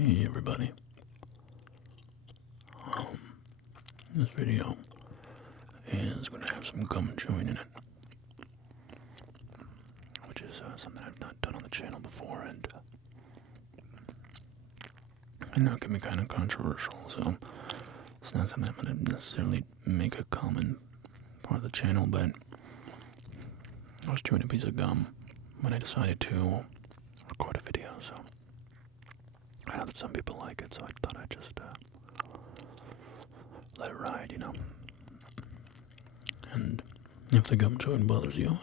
Hey everybody. This video is going to have some gum chewing in it, which is something I've not done on the channel before, and I know it can be kind of controversial, so it's not something I'm going to necessarily make a common part of the channel, but I was chewing a piece of gum when I decided to record a video, so I know that some people like it, so I thought I'd just let it ride, you know. And if the gum chewing bothers you,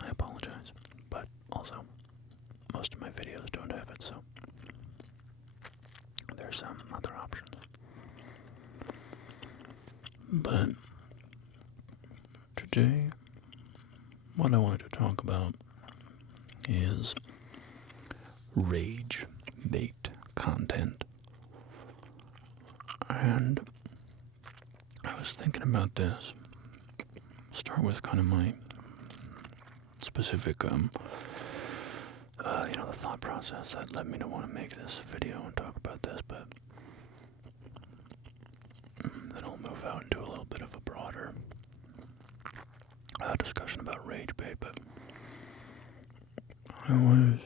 I apologize. But also, most of my videos don't have it, so there's some other options. But today, what I wanted to talk about is Ragebait content. And I was thinking about this. Start with kind of my specific, the thought process that led me to want to make this video and talk about this, but then I'll move out into a little bit of a broader discussion about Ragebait. But I was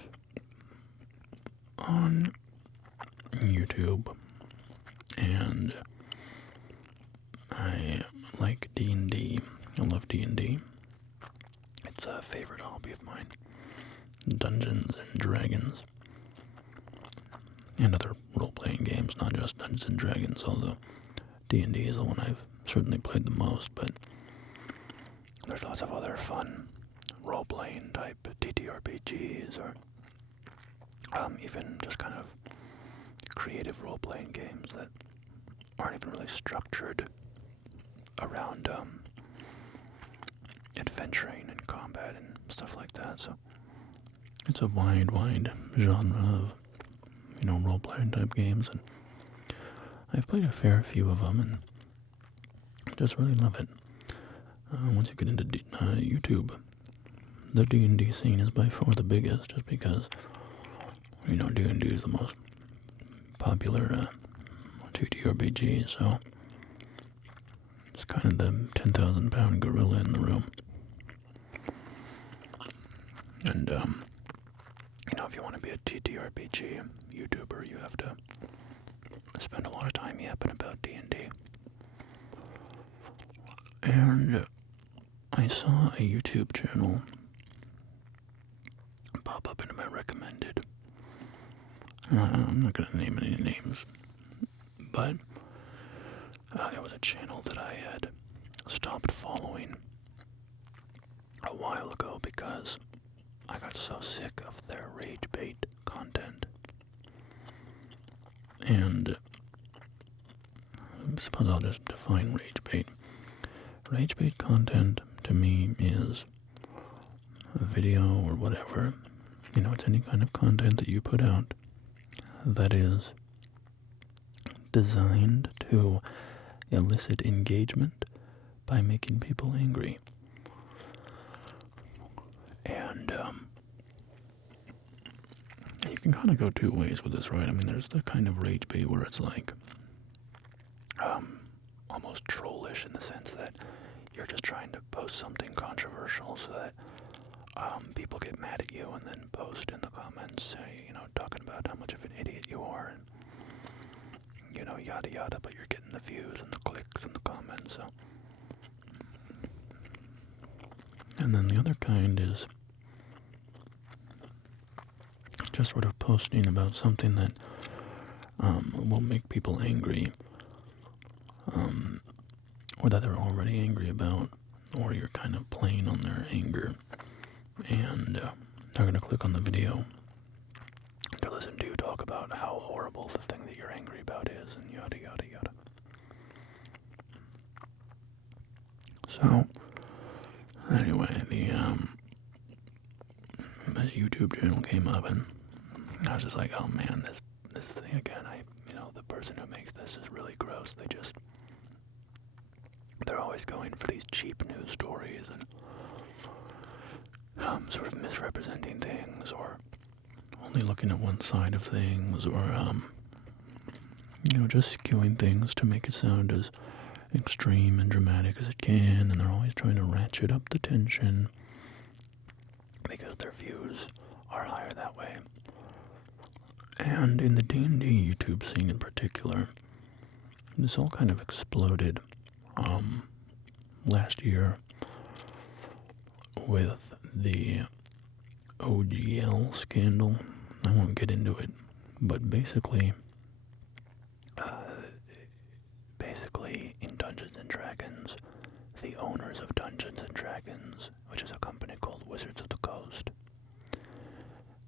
on YouTube, and I like D&D. I love D&D. It's a favorite hobby of mine. Dungeons and Dragons. And other role-playing games, not just Dungeons and Dragons, although D&D is the one I've certainly played the most, but there's lots of other fun role-playing type TTRPGs, or even just kind of creative role-playing games that aren't even really structured around adventuring and combat and stuff like that. So it's a wide genre of, role-playing type games, and I've played a fair few of them and just really love it. Once you get into YouTube, the D&D scene is by far the biggest, just because, D&D is the most popular TTRPG, so it's kind of the 10,000-pound gorilla in the room. And, if you want to be a TTRPG YouTuber, you have to spend a lot of time yapping about D&D. And I saw a YouTube channel pop up into my recommended. I'm not going to name any names, but it was a channel that I had stopped following a while ago because I got so sick of their Ragebait content. And I suppose I'll just define Ragebait. Ragebait content to me is a video or whatever. It's any kind of content that you put out that is designed to elicit engagement by making people angry. And you can kind of go two ways with this, right? I mean, there's the kind of Ragebait where it's like almost trollish, in the sense that you're just trying to post something controversial so that people get mad at you, and then post in the comments, talking about how much of an idiot you are, and yada yada, but you're getting the views and the clicks and the comments. So, and then the other kind is just sort of posting about something that will make people angry, or that they're already angry about, or you're kind of playing on their anger, and they're going to click on the video to listen to you talk about how horrible the thing that you're angry about is, and yada yada yada. So anyway, this YouTube channel came up, and I was just like, oh man, this thing again. The person who makes this is really gross. They're always going for these cheap news stories and sort of misrepresenting things, or only looking at one side of things, or just skewing things to make it sound as extreme and dramatic as it can, and they're always trying to ratchet up the tension because their views are higher that way. And in the D&D YouTube scene in particular, this all kind of exploded last year with the OGL scandal. I won't get into it, but basically in Dungeons & Dragons, the owners of Dungeons & Dragons, which is a company called Wizards of the Coast,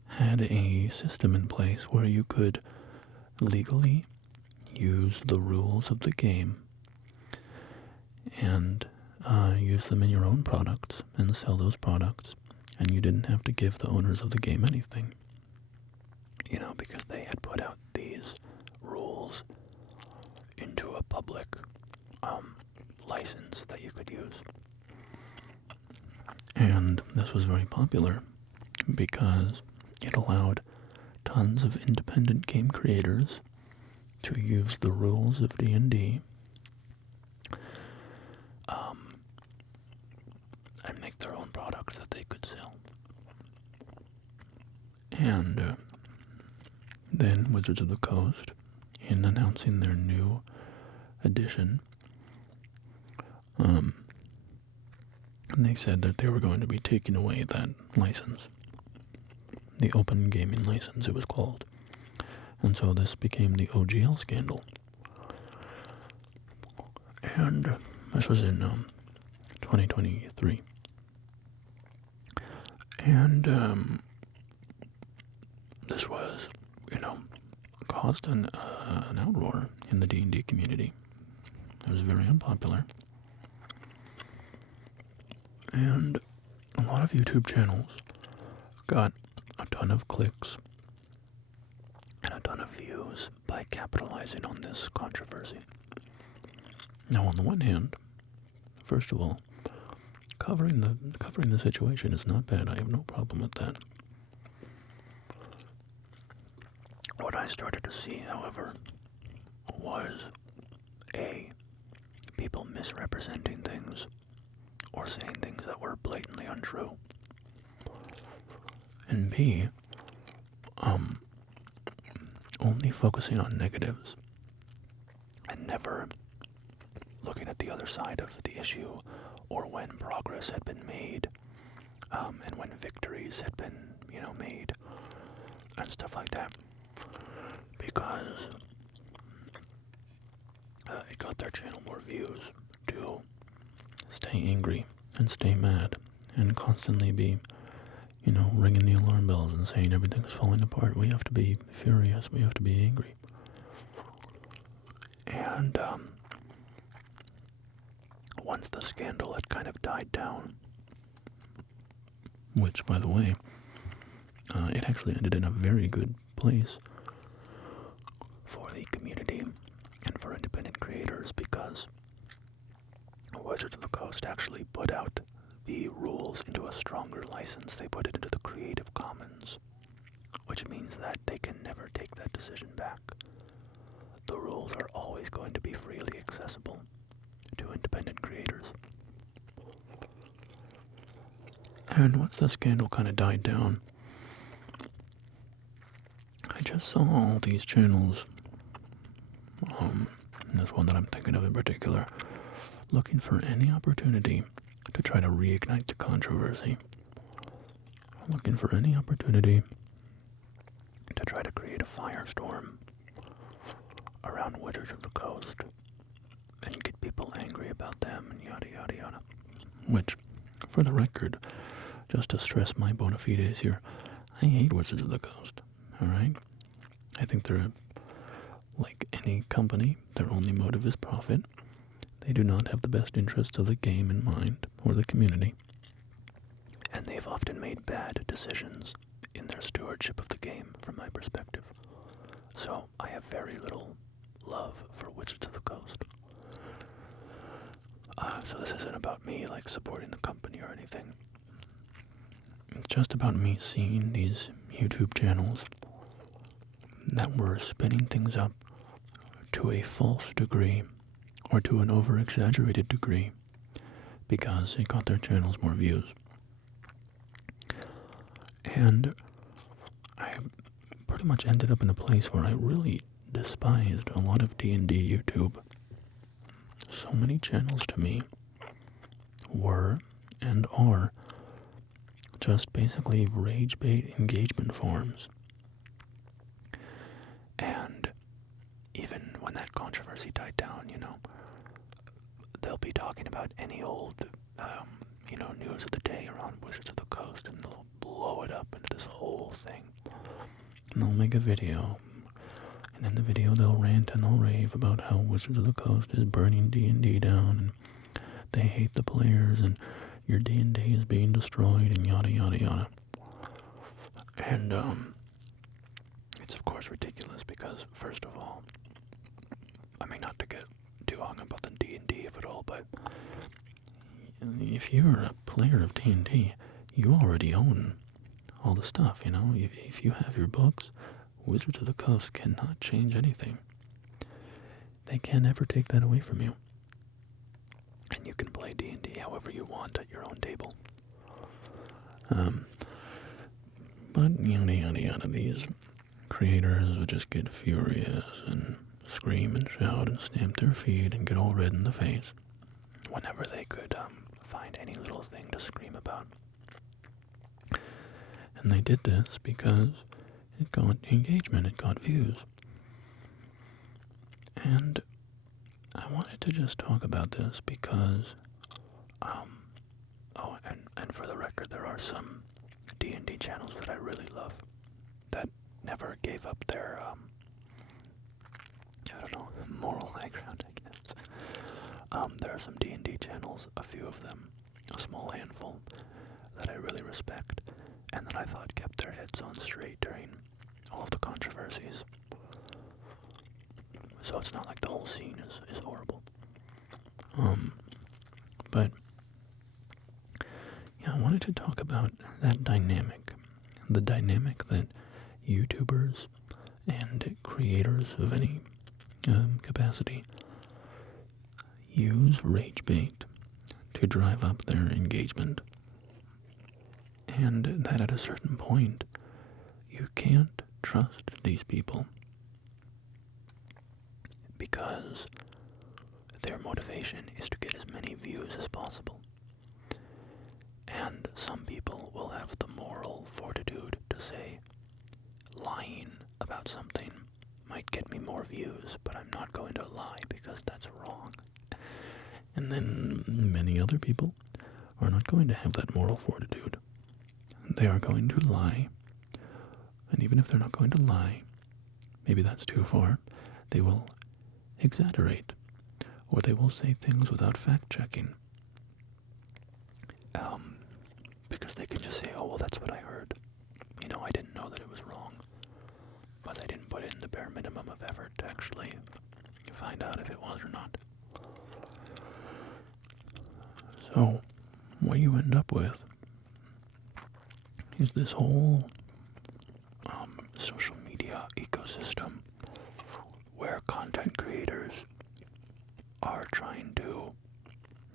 had a system in place where you could legally use the rules of the game and use them in your own products and sell those products, and you didn't have to give the owners of the game anything, because they had put out these rules into a public license that you could use. And this was very popular because it allowed tons of independent game creators to use the rules of D&D and make their own products that they could sell. And then Wizards of the Coast, in announcing their new edition, they said that they were going to be taking away that license. The Open Gaming License, it was called. And so this became the OGL scandal. And this was in 2023. And this was, caused an outroar in the D&D community. It was very unpopular. And a lot of YouTube channels got a ton of clicks and a ton of views by capitalizing on this controversy. Now, on the one hand, first of all, covering the situation is not bad. I have no problem with that. What I started to see, however, was people misrepresenting things or saying things that were blatantly untrue, and B, only focusing on negatives and never looking at the other side of the issue, or when progress had been made, and when victories had been, made, and stuff like that, because it got their channel more views to stay angry and stay mad and constantly be, ringing the alarm bells and saying everything's falling apart. We have to be furious. We have to be angry. And once the scandal had kind of died down, which, by the way, it actually ended in a very good place for the community and for independent creators, because Wizards of the Coast actually put out the rules into a stronger license. They put it into the Creative Commons, which means that they can never take that decision back. The rules are always going to be freely accessible to independent creators. And once the scandal kind of died down, I just saw all these channels, this one that I'm thinking of in particular, looking for any opportunity to try to reignite the controversy. Looking for any opportunity to try to create a firestorm around Wizards of the Coast and get people angry about them and yada yada yada. Which, for the record, just to stress my bona fides here, I hate Wizards of the Coast, alright? I think they're, like any company, their only motive is profit. They do not have the best interests of the game in mind, or the community. And they've often made bad decisions in their stewardship of the game, from my perspective. So, I have very little love for Wizards of the Coast. So this isn't about me, supporting the company or anything. It's just about me seeing these YouTube channels that were spinning things up to a false degree or to an over-exaggerated degree because it got their channels more views. And I pretty much ended up in a place where I really despised a lot of D&D YouTube. So many channels to me were and are just basically Ragebait engagement forums. And even when that controversy died down, they'll be talking about any old, news of the day around Wizards of the Coast, and they'll blow it up into this whole thing. And they'll make a video, and in the video they'll rant and they'll rave about how Wizards of the Coast is burning D&D down, and they hate the players, and your D&D is being destroyed, and yada yada yada. And it's of course ridiculous because, first of all, I mean, not to get too hung up on the D&D of it all, but if you're a player of D&D, you already own all the stuff, If you have your books, Wizards of the Coast cannot change anything. They can't ever take that away from you. And you can play D&D however you want at your own table. But yada yada yada, these creators would just get furious and scream and shout and stamp their feet and get all red in the face whenever they could find any little thing to scream about. And they did this because it got engagement, it got views. And I wanted to just talk about this because, and for the record, there are some D&D channels that I really love that never gave up their, moral high ground, I guess. There are some D&D channels, a few of them, a small handful, that I really respect, and that I thought kept their heads on straight during all of the controversies. So it's not like the whole scene is horrible. But yeah, I wanted to talk about that dynamic. The dynamic that YouTubers and creators of any capacity use Ragebait to drive up their engagement. And that at a certain point, you can't trust these people because their motivation is to get as many views as possible. And some people will have the moral fortitude to say, lying about something might get me more views, but I'm not going to lie because that's wrong. And then many other people are not going to have that moral fortitude. They are going to lie. And even if they're not going to lie, maybe that's too far, they will exaggerate, or they will say things without fact-checking. Because they can just say, oh, well, that's what I heard. I didn't know that it was wrong. But they didn't put in the bare minimum of effort to actually find out if it was or not. So, what you end up with is this whole social media ecosystem where content creators are trying to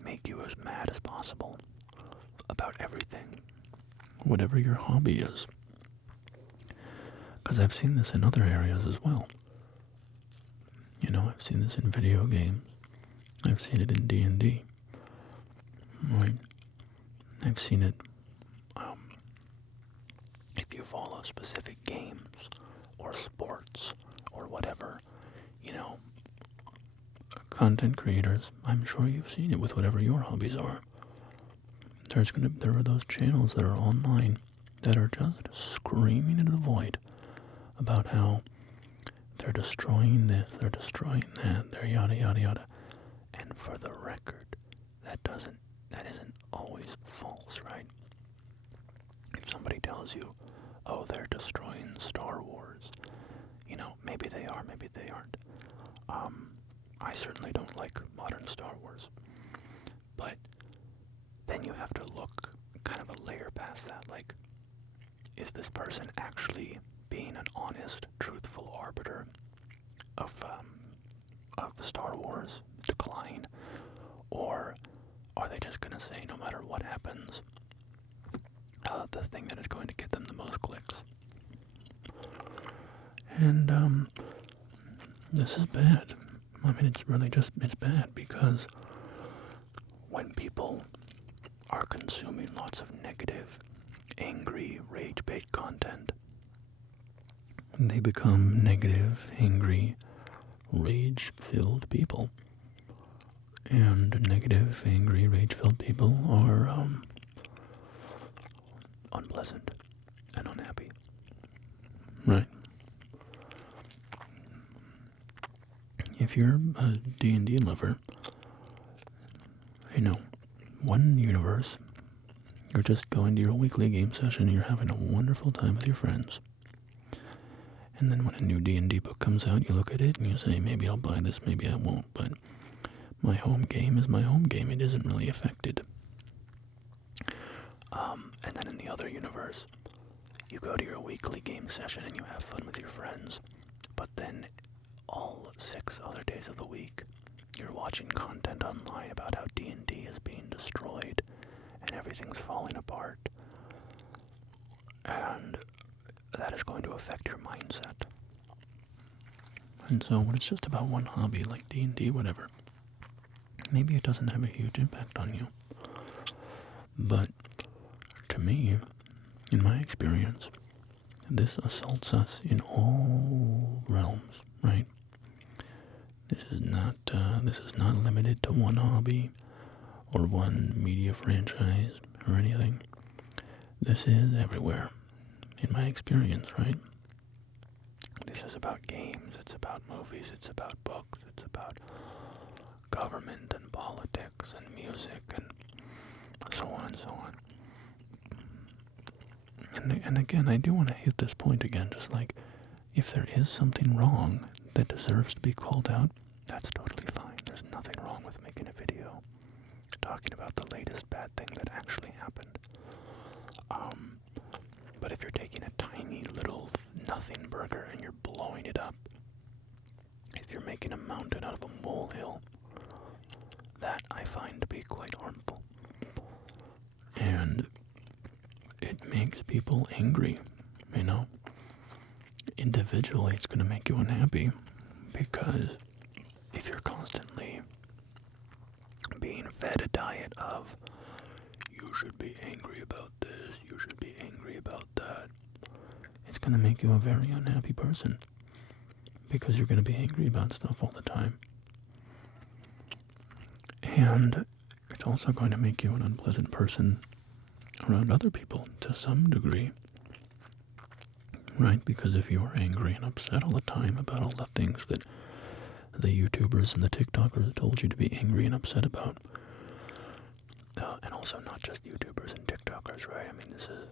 make you as mad as possible about everything, whatever your hobby is. Because I've seen this in other areas as well. I've seen this in video games. I've seen it in D&D. Right? I've seen it if you follow specific games or sports or whatever, content creators, I'm sure you've seen it with whatever your hobbies are. There are those channels that are online that are just screaming into the void about how they're destroying this, they're destroying that, they're yada yada yada. And for the record, that isn't always false, right? If somebody tells you, oh, they're destroying Star Wars, maybe they are, maybe they aren't. I certainly don't like modern Star Wars. But then you have to look kind of a layer past that, like, is this person actually being an honest, truthful arbiter of Star Wars decline, or are they just going to say, no matter what happens, the thing that is going to get them the most clicks? And this is bad. I mean, it's bad because when people are consuming lots of negative, angry, rage-bait content, they become negative, angry, rage-filled people. And negative, angry, rage-filled people are unpleasant and unhappy. Right? If you're a D&D lover, one universe, you're just going to your weekly game session and you're having a wonderful time with your friends. And then when a new D&D book comes out, you look at it and you say, maybe I'll buy this, maybe I won't, but my home game is my home game. It isn't really affected. And then in the other universe, you go to your weekly game session and you have fun with your friends, but then all 6 other days of the week, you're watching content online about how D&D is being destroyed and everything's falling apart. And that is going to affect your mindset. And so when it's just about one hobby like D&D, whatever, maybe it doesn't have a huge impact on you. But to me, in my experience, this assaults us in all realms, right? This is not limited to one hobby or one media franchise or anything. This is everywhere, in my experience, right? This is about games, it's about movies, it's about books, it's about government and politics and music and so on and so on. And again, I do want to hit this point again, just like, if there is something wrong that deserves to be called out, that's totally fine. There's nothing wrong with making a video talking about the latest bad thing that actually happened. But if you're taking a tiny little nothing burger and you're blowing it up, if you're making a mountain out of a molehill, that I find to be quite harmful. And it makes people angry, Individually, it's going to make you unhappy, because if you're constantly being fed a diet of, you should be angry about this, you should be angry about that, it's going to make you a very unhappy person, because you're going to be angry about stuff all the time. And it's also going to make you an unpleasant person around other people to some degree. Right? Because if you're angry and upset all the time about all the things that the YouTubers and the TikTokers told you to be angry and upset about, and also not just YouTubers and TikTokers, right? I mean, this is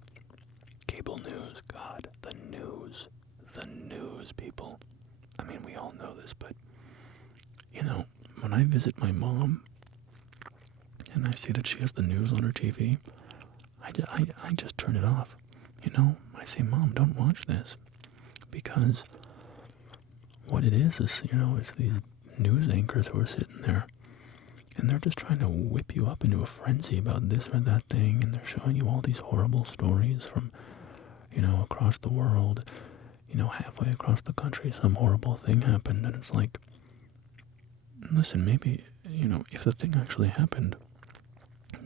cable news, God, the news, people. I mean, we all know this, but, when I visit my mom and I see that she has the news on her TV, I just turn it off. I say, Mom, don't watch this, because what it is is these news anchors who are sitting there, and they're just trying to whip you up into a frenzy about this or that thing, and they're showing you all these horrible stories from, across the world, halfway across the country, some horrible thing happened, and it's like, listen, maybe, if the thing actually happened,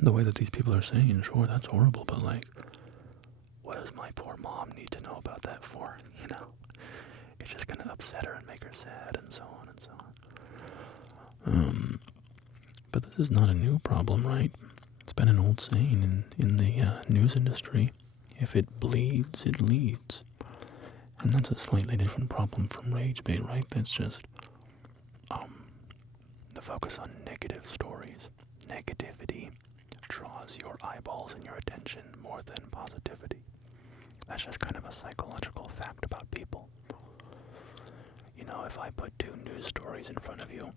the way that these people are saying, sure, that's horrible, but like, what does my poor mom need to know about that for? It's just going to upset her and make her sad, and so on and so on. But this is not a new problem, right? It's been an old saying in the news industry. If it bleeds, it leads. And that's a slightly different problem from Ragebait, right? That's just the focus on negative stories. Negativity draws your eyeballs and your attention more than positivity. That's just kind of a psychological fact about people. If I put 2 news stories in front of you,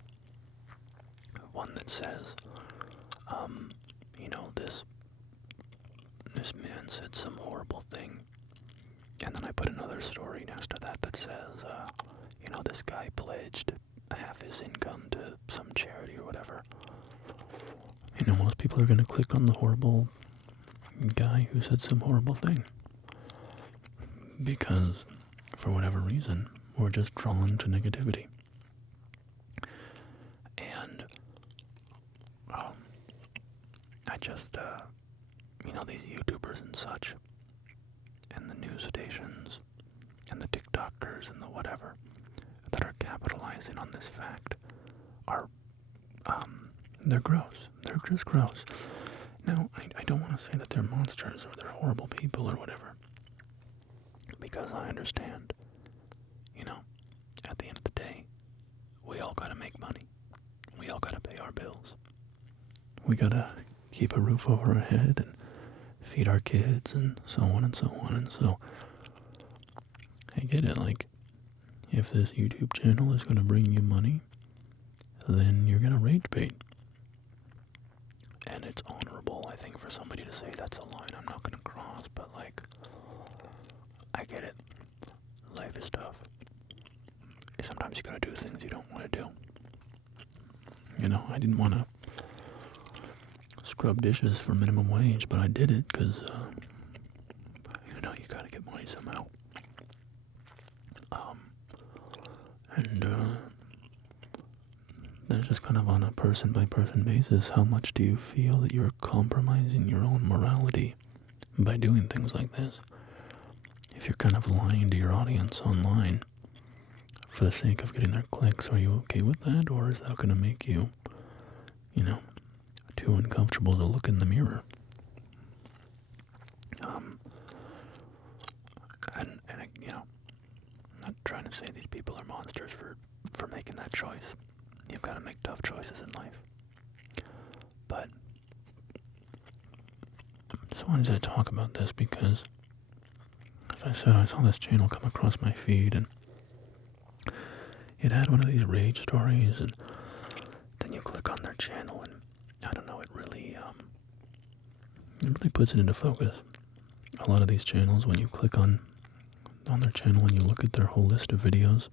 one that says, this man said some horrible thing And then I put another story next to that that says, this guy pledged half his income to some charity or whatever. Most people are going to click on the horrible guy who said some horrible thing. Because, for whatever reason, we're just drawn to negativity. And, I just, these YouTubers and such, and the news stations, and the TikTokers and the whatever, that are capitalizing on this fact are, they're gross. They're just gross. Now, I don't want to say that they're monsters or they're horrible people or whatever, because I understand, at the end of the day, we all gotta make money. We all gotta pay our bills. We gotta keep a roof over our head and feed our kids and so on and so on. And so, I get it, like, if this YouTube channel is gonna bring you money, then you're gonna rage bait. And it's honorable, I think, for somebody to say that's a line I'm not gonna cross, but, like, I get it. Life is tough. Sometimes you gotta do things you don't want to do. I didn't want to scrub dishes for minimum wage, but I did it because, you gotta get money somehow. That's just kind of on a person-by-person basis. How much do you feel that you're compromising your own morality by doing things like this? If you're kind of lying to your audience online for the sake of getting their clicks, are you okay with that? Or is that going to make you, too uncomfortable to look in the mirror? I'm not trying to say these people are monsters for making that choice. You've got to make tough choices in life. But I just wanted to talk about this because, as I said, I saw this channel come across my feed and it had one of these rage stories, and then you click on their channel and I don't know, it really puts it into focus. A lot of these channels, when you click on their channel and you look at their whole list of videos,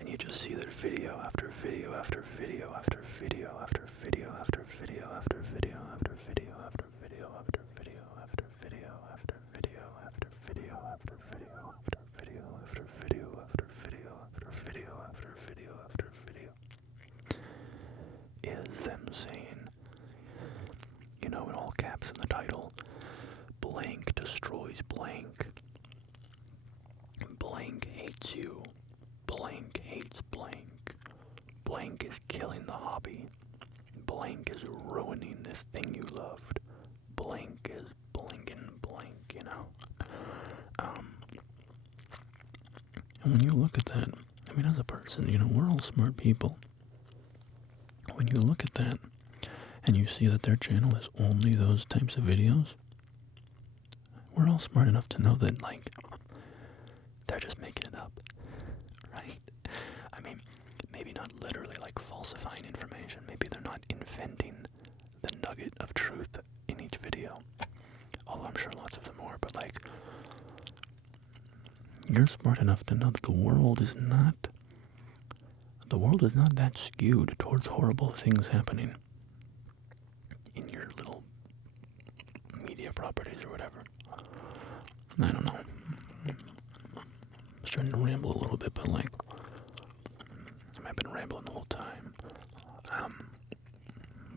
and you just see their video after video after video after video after video after video after video after video after video after video after video after video after video after video after video after video after video after video after video after video, is them saying, in all caps in the title, blank destroys blank, blank hates you, blank hates blank, blank is killing the hobby, blank is ruining this thing you loved, blank is blanking blank, And when you look at that, as a person, we're all smart people. When you look at that, and you see that their channel is only those types of videos, we're all smart enough to know that, they're just making it up, right? Maybe not literally, falsifying information. Maybe they're not inventing the nugget of truth in each video. Although I'm sure lots of them are, but, you're smart enough to know that the world is not that skewed towards horrible things happening in your little media properties or whatever. I don't know. I'm starting to ramble a little bit, but I've been rambling the whole time.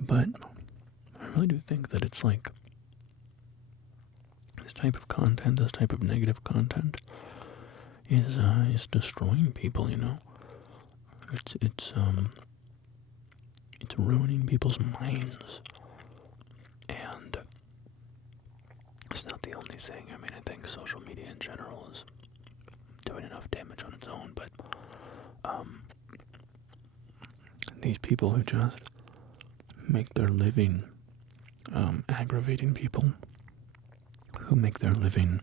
But I really do think that it's this type of content, this type of negative content is destroying people, It's ruining people's minds. And it's not the only thing. I think social media in general is doing enough damage on its own, but these people who just make their living aggravating people, who make their living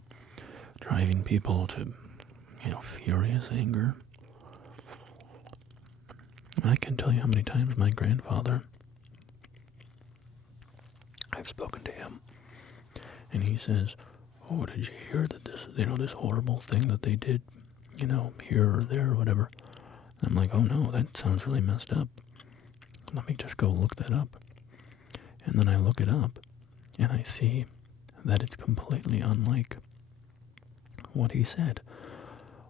driving people to, furious anger. I can tell you how many times my grandfather, I've spoken to him, and he says, oh, did you hear that this horrible thing that they did, here or there or whatever? And I'm like, oh no, that sounds really messed up. Let me just go look that up. And then I look it up, and I see that it's completely unlike what he said,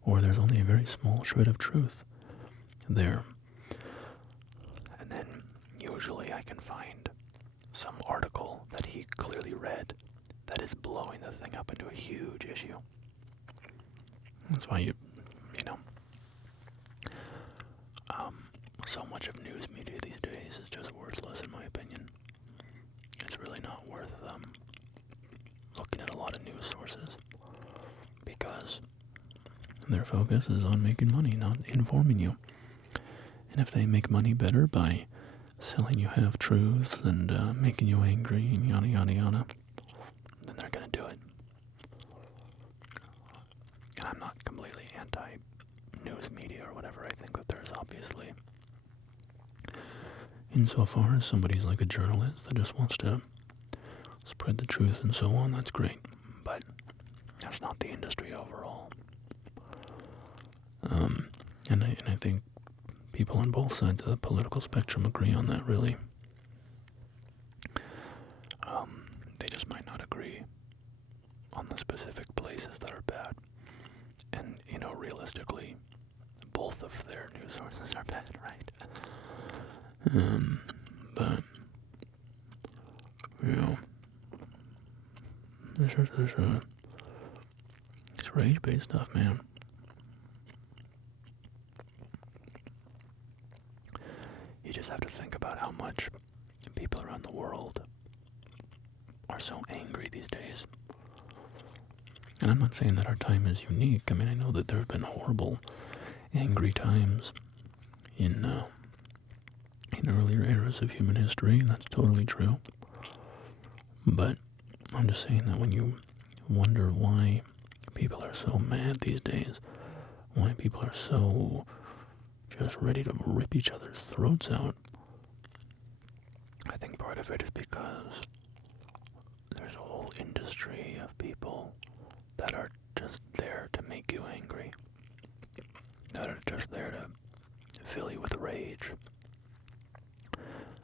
or there's only a very small shred of truth there. And then usually I can find some article that he clearly read that is blowing the thing up into a huge issue. That's why so much of news media these days is just worthless, in my opinion. It's really not worth looking at a lot of news sources, because their focus is on making money, not informing you. And if they make money better by selling you half-truths and making you angry and yada yada yada, then they're gonna do it. And I'm not completely anti-news media or whatever. I think that there's obviously, insofar as somebody's like a journalist that just wants to spread the truth and so on, that's great. But that's not the industry overall. And I think people on both sides of the political spectrum agree on that, really. They just might not agree on the specific places that are bad. And, realistically, both of their news sources are bad, right? But, this Ragebait stuff, man. You just have to think about how much people around the world are so angry these days. And I'm not saying that our time is unique. I mean, I know that there have been horrible, angry times in earlier eras of human history, and that's totally true. But I'm just saying that when you wonder why people are so mad these days, why people are so just ready to rip each other's throats out, I think part of it is because there's a whole industry of people that are just there to make you angry, that are just there to fill you with rage,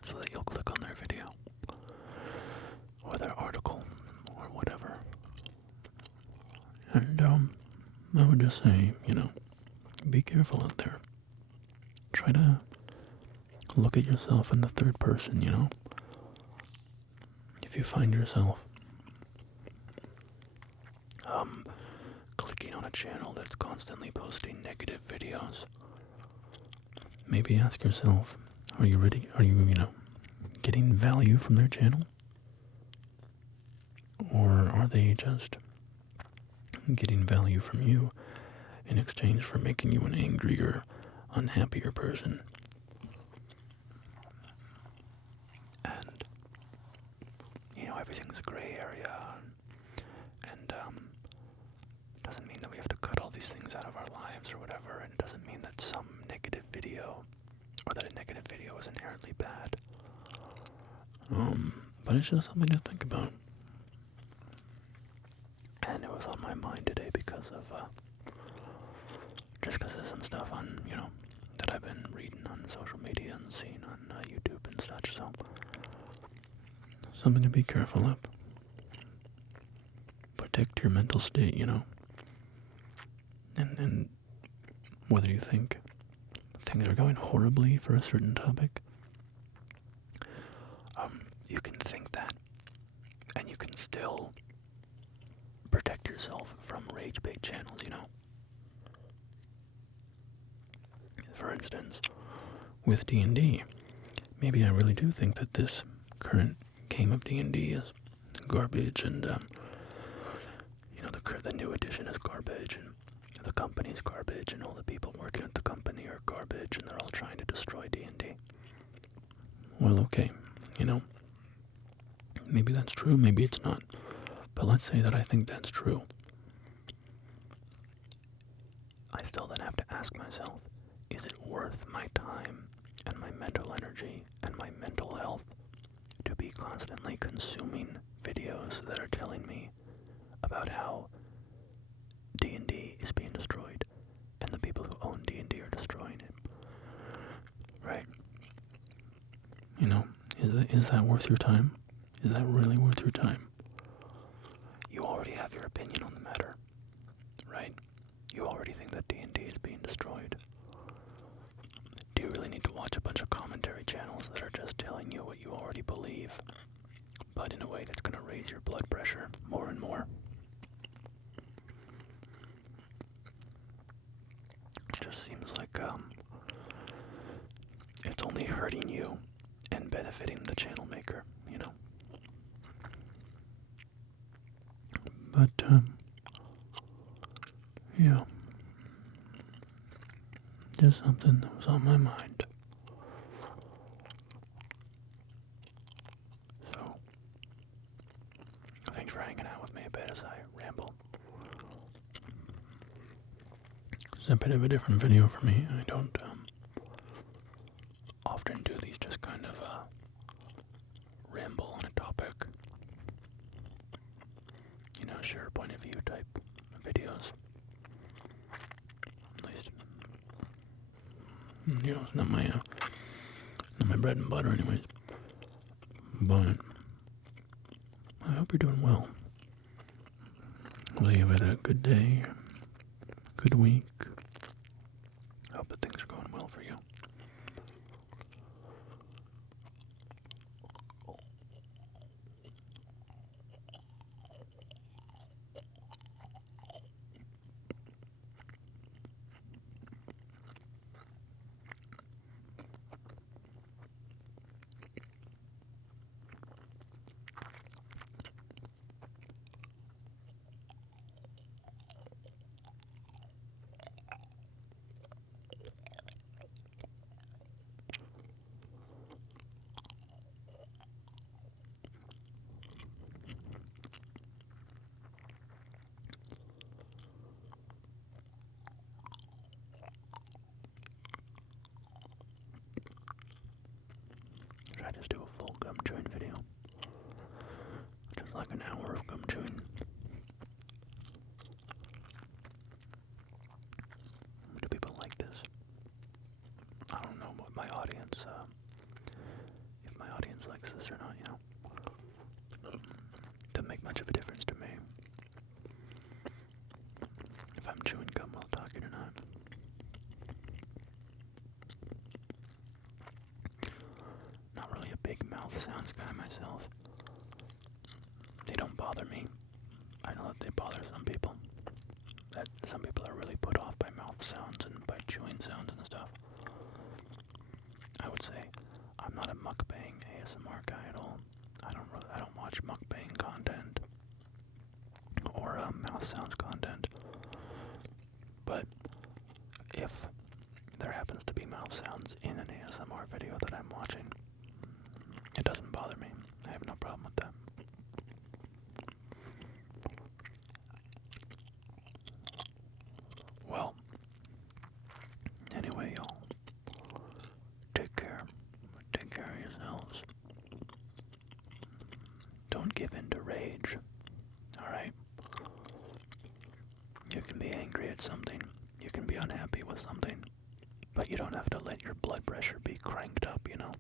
so that you'll click on their video, or their article, or whatever. And, I would just say, be careful out there. Try to look at yourself in the third person, If you find yourself clicking on a channel that's constantly posting negative videos, maybe ask yourself, are you getting value from their channel? Or are they just getting value from you in exchange for making you an angrier, unhappier person? And, everything's a gray area, and it doesn't mean that we have to cut all these things out of our lives or whatever, and it doesn't mean that some negative video, or that a negative video is inherently bad. But it's just something to think about. And it was on my mind today because of, just because of some stuff on, that I've been reading on social media and seeing on YouTube and such, so something to be careful of. Protect your mental state, And whether you think things are going horribly for a certain topic, you can think that, and you can still protect yourself from Ragebait channels, For instance, with D&D, maybe I really do think that this current game of D&D is garbage, and, the new edition is garbage, and the company's garbage, and all the people working at the company are garbage, and they're all trying to destroy D&D. Well, okay, maybe that's true, maybe it's not. But let's say that I think that's true. I still then have to ask myself, is it worth my time and my mental energy and my mental health to be constantly consuming videos that are telling me about how D&D is being destroyed, and the people who own D&D are destroying it. Right? You know, is that worth your time? Is that really worth your time? You already have your opinion on the matter, right? You already think that D&D is being destroyed. Do you really need to watch a bunch of commentary channels that are just telling you what you already believe, but in a way that's going to raise your blood pressure more and more? It just seems like it's only hurting you and benefiting the channel maker, you know? But, yeah. Just something that was on my mind. So, thanks for hanging out with me a bit as I ramble. It's a bit of a different video for me. I don't, often do these just kind of, ramble on a topic. You know, share a point of view type videos. At least, you know, it's not my bread and butter anyways. But I hope you're doing well. Hopefully you've had a good day, good week. I hope that things are going well for you. Should I just do a full gum chewing video? Just like an hour of gum chewing. Do people like this? I don't know what my audience, if my audience likes this or not, you know. Doesn't make much of a difference to me. If I'm chewing gum while talking or not. Not really a big mouth sounds guy myself. They don't bother me. I know that they bother some people. That some people are really put off by mouth sounds and by chewing sounds and stuff. I would say I'm not a mukbang ASMR guy at all. I don't watch mukbang content or mouth sounds content. But if there happens to be mouth sounds in an ASMR video that I'm watching, it doesn't bother me. I have no problem with that. Well, anyway, y'all, take care. Take care of yourselves. Don't give in to rage, alright? You can be angry at something, you can be unhappy with something, but you don't have to let your blood pressure be cranked up, you know?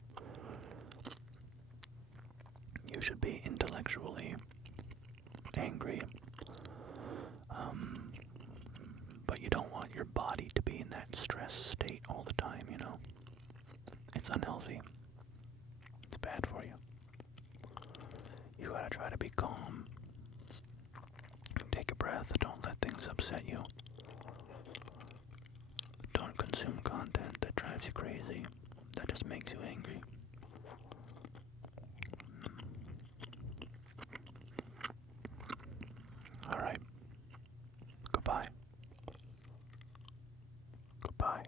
You should be intellectually angry, but you don't want your body to be in that stress state all the time, you know? It's unhealthy. It's bad for you. You gotta try to be calm. Take a breath. Don't let things upset you. Don't consume content that drives you crazy, that just makes you angry. Alright. Goodbye. Goodbye.